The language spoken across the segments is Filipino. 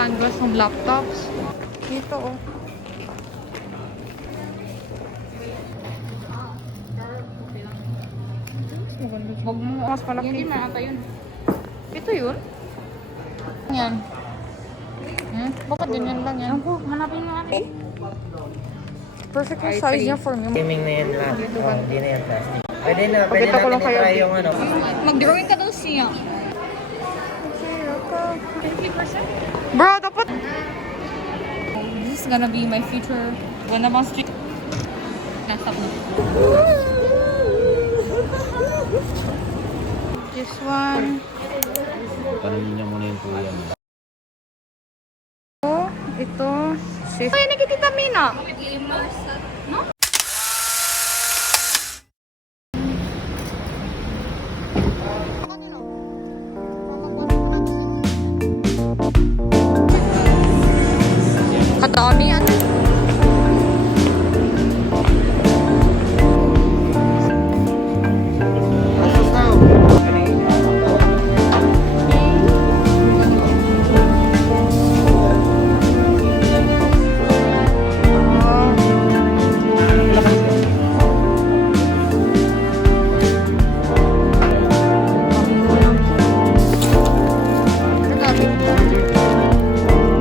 canvas ng laptops. Dito, oh. Huwag mo mas malaki. Hindi na ata yun. Ito yun? Yan. Baka ganyan lang yan. Ako, hanapin mo natin. Perfect yung size niya for me. Gaming na yan lang. Oh, hindi na yan plastic. Pwede na, pwede Pakita ko lang natin kayo. i-try yung ano. Mag-drawing ka daw siya. 50%? Bro, dapat... This is gonna be my future. When I'm on street. Nasa ko. This one. Panin niya muna yung kuya mo. Ito. Ay, nakikita Mina. No? Kadami yan.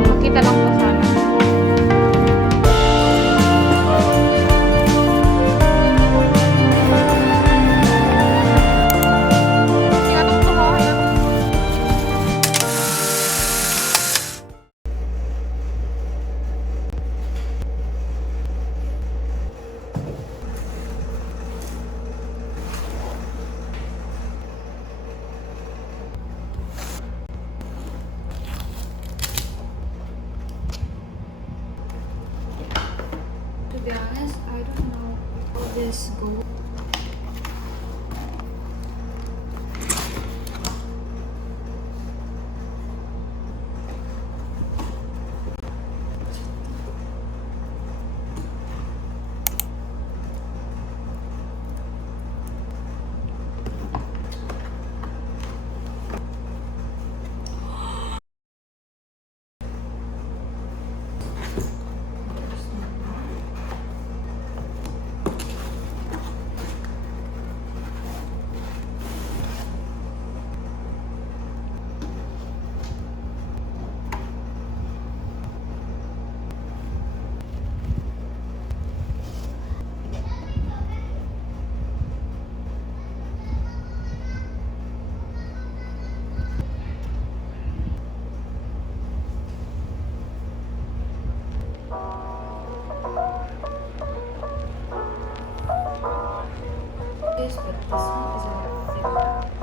Makita lang po sana. To be honest, I don't know how this goes. This, but this one is a lot thicker.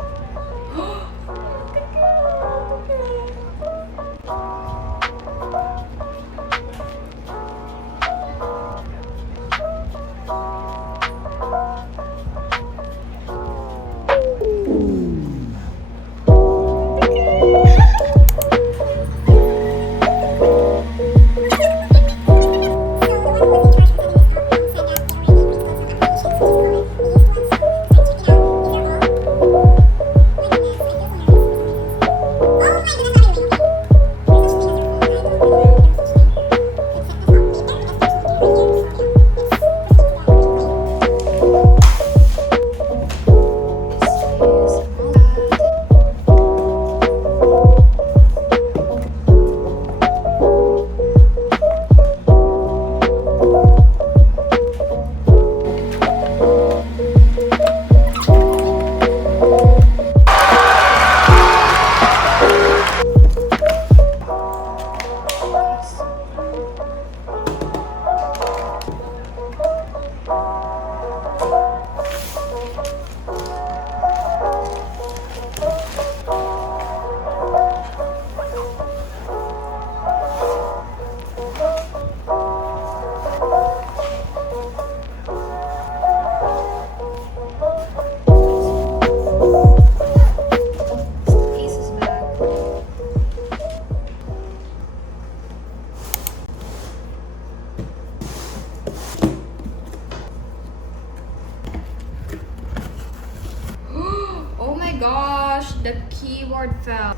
my gosh, the keyboard fell.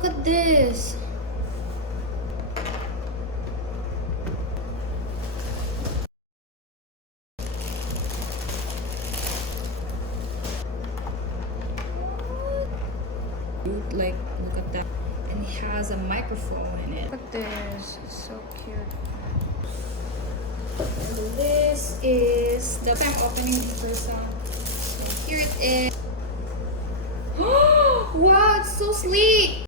Look at this. Like, look at that. And it has a microphone in it. Look at this. It's so cute. And this is the I'm opening the first one. So here it is. Wow, it's so sleek.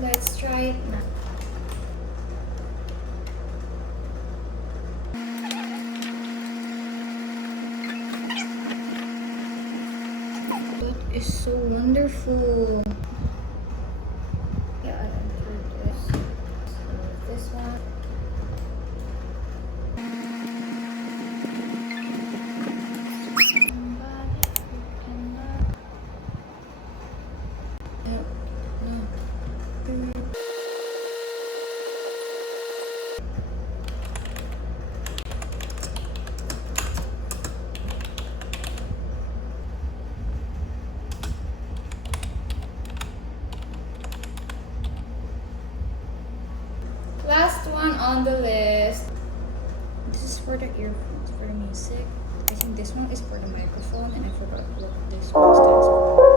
Let's try it now. That is so wonderful. Yeah, I entered this. So this one. Last one on the list. This is for the earphones, for the music. I think this one is for the microphone, and I forgot what this one stands for.